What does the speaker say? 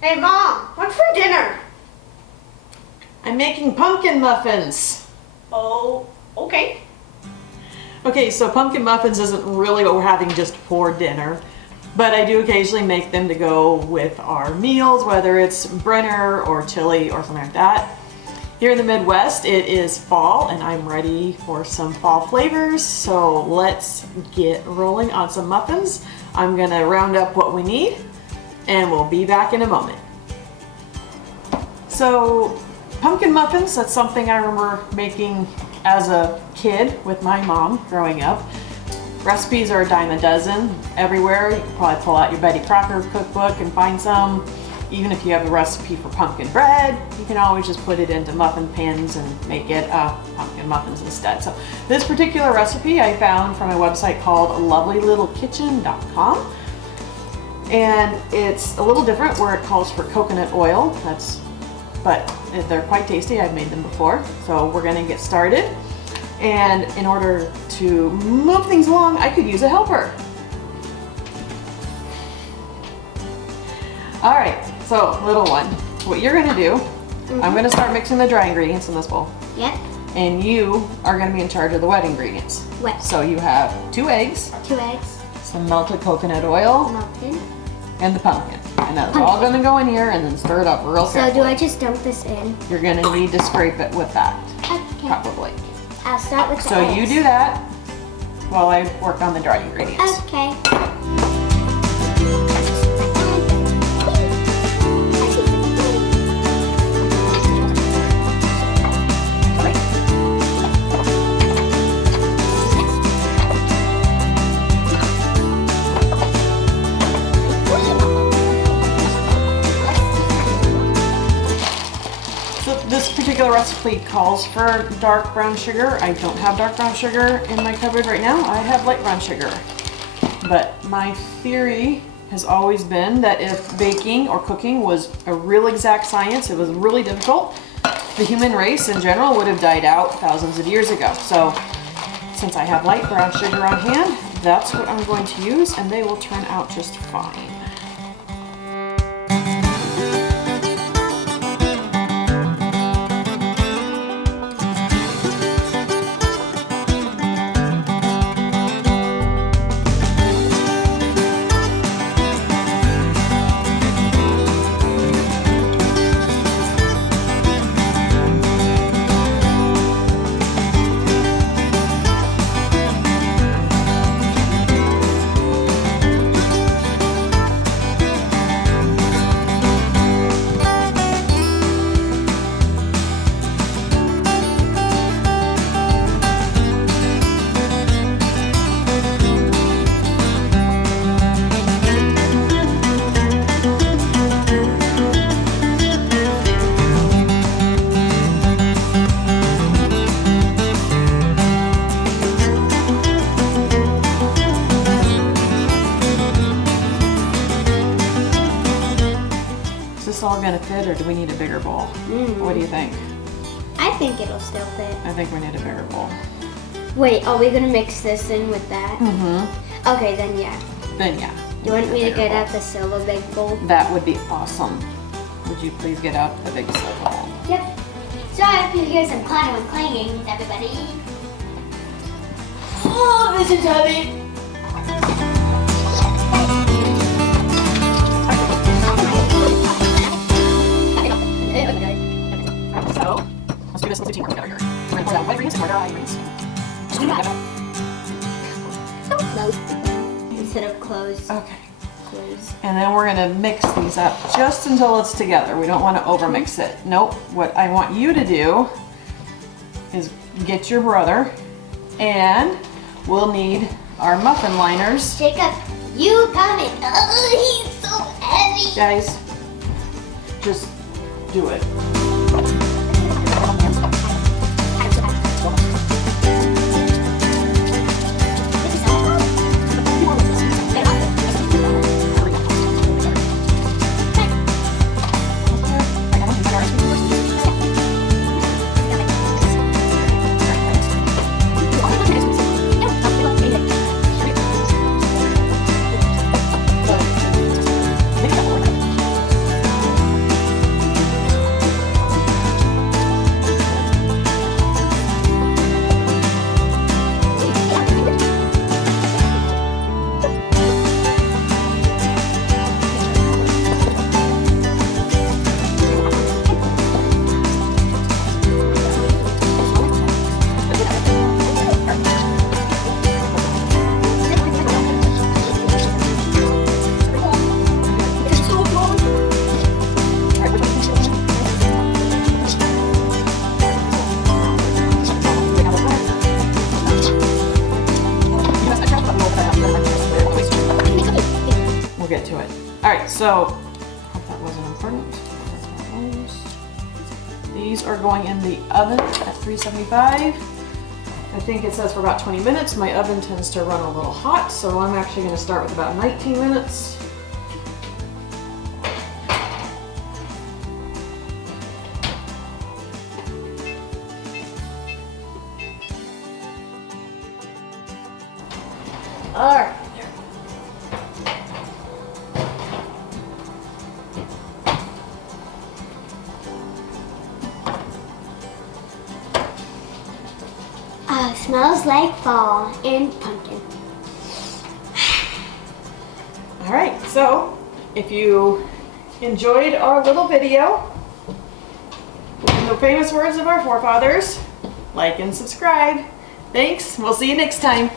Hey Mom, what's for dinner? I'm making pumpkin muffins. Oh, okay. Okay, so pumpkin muffins isn't really what we're having just for dinner, but I do occasionally make them to go with our meals, whether it's Brenner or chili or something like that. Here in the Midwest, it is fall and I'm ready for some fall flavors, so let's get rolling on some muffins. I'm gonna round up what we need and we'll be back in a moment. So pumpkin muffins, that's something I remember making as a kid with my mom growing up. Recipes are a dime a dozen everywhere. You can probably pull out your Betty Crocker cookbook and find some. Even if you have a recipe for pumpkin bread, you can always just put it into muffin pans and make it pumpkin muffins instead. So this particular recipe I found from a website called lovelylittlekitchen.com. And it's a little different where it calls for coconut oil. But they're quite tasty. I've made them before. So we're gonna get started. And in order to move things along, I could use a helper. All right, so little one, what you're gonna do, I'm gonna start mixing the dry ingredients in this bowl. Yep. And you are gonna be in charge of the wet ingredients. Wet. So you have 2 eggs, 2 eggs. some melted coconut oil, Melted. and the pumpkin. And that's all gonna go in here and then stir it up real carefully. So do I just dump this in? You're gonna need to scrape it with that, Okay. probably. I'll start with the So eggs. you do that while I work on the dry ingredients. Okay. This particular recipe calls for dark brown sugar. I don't have dark brown sugar in my cupboard right now. I have light brown sugar. But my theory has always been that if baking or cooking was a real exact science, it was really difficult, the human race in general would have died out thousands of years ago. So since I have light brown sugar on hand, that's what I'm going to use and they will turn out just fine. Is this all gonna fit or do we need a bigger bowl? What do you think? I think it'll still fit. I think we need a bigger bowl. Wait, are we gonna mix this in with that? Mm-hmm. Okay, then yeah. Then yeah. You want me to get out the silver big bowl? That would be awesome. Would you please get out the big silver bowl? Yep. So I hope you hear some clanging and clanging, everybody. Oh, this is heavy. So, let's do this little teamwork together here. We're gonna pour down wet ingredients and pour dry ingredients. Just do that. Close. Instead of close. Okay. Close. And then we're gonna mix these up just until it's together. We don't wanna overmix it. Nope, what I want you to do is get your brother and we'll need our muffin liners. Jacob, you coming. Oh, he's so heavy. Guys, just do it. So, hope that wasn't important. These are going in the oven at 375. I think it says for about 20 minutes. My oven tends to run a little hot, so I'm actually going to start with about 19 minutes. All right. Smells like fall and pumpkin. All right, so if you enjoyed our little video, in the famous words of our forefathers, like and subscribe. Thanks, we'll see you next time.